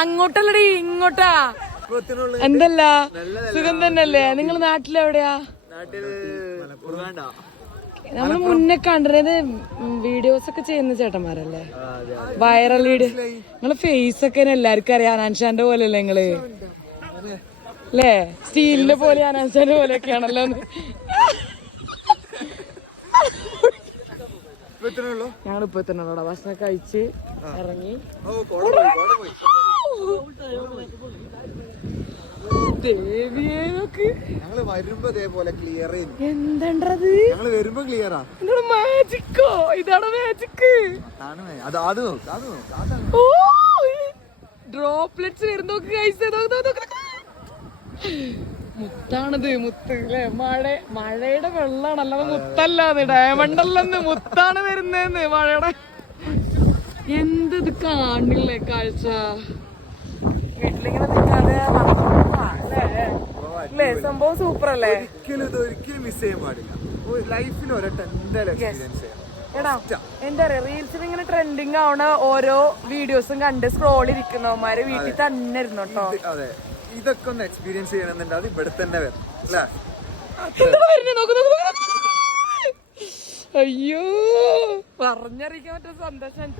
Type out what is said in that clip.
അങ്ങോട്ടല്ലടി ഇങ്ങോട്ടാ. എന്തല്ല സുഖം തന്നെയല്ലേ? നിങ്ങൾ നാട്ടിലെവിടെയാ? നമ്മള് മുന്നേ കണ്ടിരുന്നത് വീഡിയോസ് ഒക്കെ ചെയ്യുന്ന ചേട്ടന്മാരല്ലേ, വൈറൽ വീഡിയോ. നിങ്ങളെ ഫേസ് ഒക്കെ എല്ലാവർക്കും അറിയാം. അനാൻഷാന്റെ പോലെ അല്ലേ നിങ്ങള്? അല്ലേ, സ്റ്റീലിന്റെ പോലെ അനാൻഷാന്റെ പോലെയൊക്കെയാണല്ലോ. ഞങ്ങളിപ്പോ തന്നെ ഭക്ഷണം കഴിച്ച് ഇറങ്ങി. ഞങ്ങള് വരുമ്പോ ഇതേപോലെ ക്ലിയർ എന്തണ്ടത്? ഞങ്ങള് വരുമ്പോ ക്ലിയറാ. മാജിക്കോ? ഇതാണ് മാജിക്ക്. ഡ്രോപ്ലെറ്റ്സ് വരുന്നോക്ക് കഴിച്ച് മുത്താണത്. മുത്ത് അല്ലെ? മഴയുടെ വെള്ളമാണ്, അല്ലാതെ മുത്തല്ലാന്ന്. ഡയമണ്ട് അല്ലെന്ന്, മുത്താണ് വരുന്നതെന്ന് മഴയുടെ. എന്തത് കാണില്ലേ കാഴ്ച? വീട്ടിലിങ്ങനെ നിൽക്കാതെ അല്ലേ? സംഭവം സൂപ്പർ അല്ലേ? ഒരിക്കലും മിസ് ചെയ്യാൻ പാടില്ല. ലൈഫിൽ എടാ എന്താ പറയാ, റീൽസിൽ ഇങ്ങനെ ട്രെൻഡിങ് ആവണ ഓരോ വീഡിയോസും കണ്ട് സ്ക്രോൾ ഇരിക്കുന്നവന്മാര് വീട്ടിൽ തന്നെ ഇരുന്നു കേട്ടോ. അതെ, ഇതൊക്കെ ഒന്ന് എക്സ്പീരിയൻസ് ചെയ്യണമെന്നുണ്ട്. അത് ഇവിടെ തന്നെ വരും അല്ലേ? അയ്യോ, പറഞ്ഞറിയിക്കാൻ പറ്റുന്ന സന്തോഷം.